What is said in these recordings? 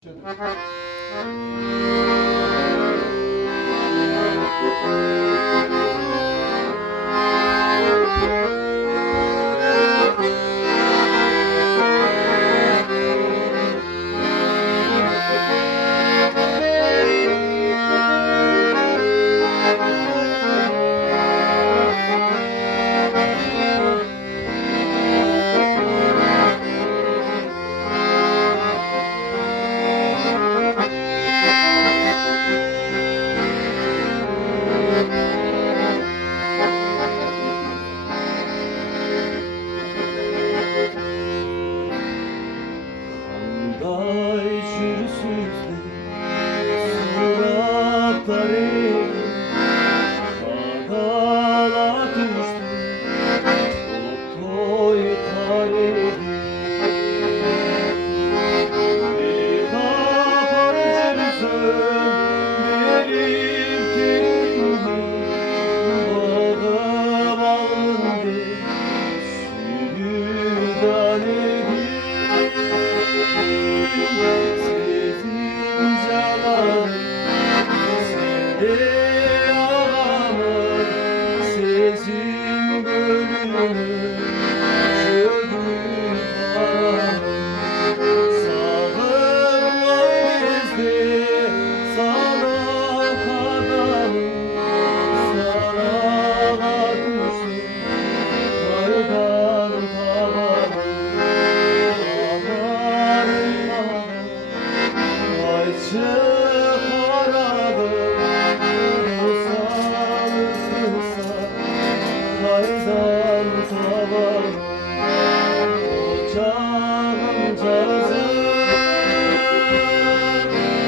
Day çürüsüzde suratları Kadala düştü Otoy karedi Bir kaparcırsın benim kendimi Bağım alındı sürüden edin Sizin canım, sende ağamın, sizin gönlümün çökür paramın. Sağırlar bizde, sana kadarım, sana düşsün, kardan tabanım. Çıkaradım Kısa Kaydan tavan Ocağım cazım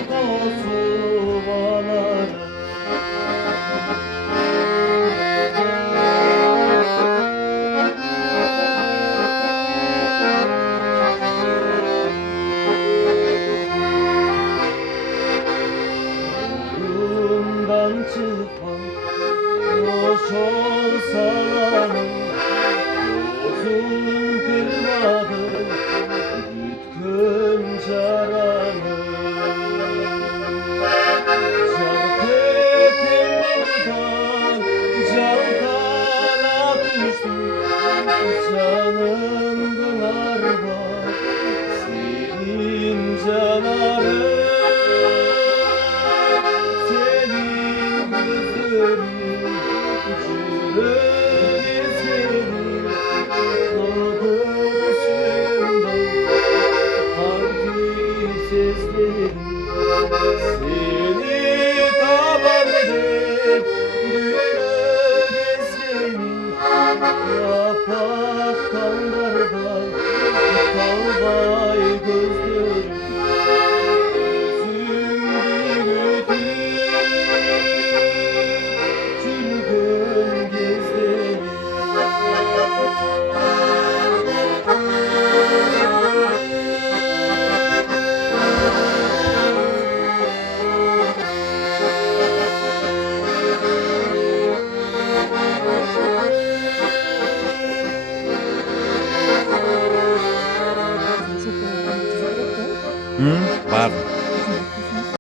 Tozu balarım Çıkmam Hoş olsalarım Uzun kırmadım Bütkün caranı Can peteğimden Can kana düştü Canım pınar var Senin canarın Seni taban edip güne gezgenin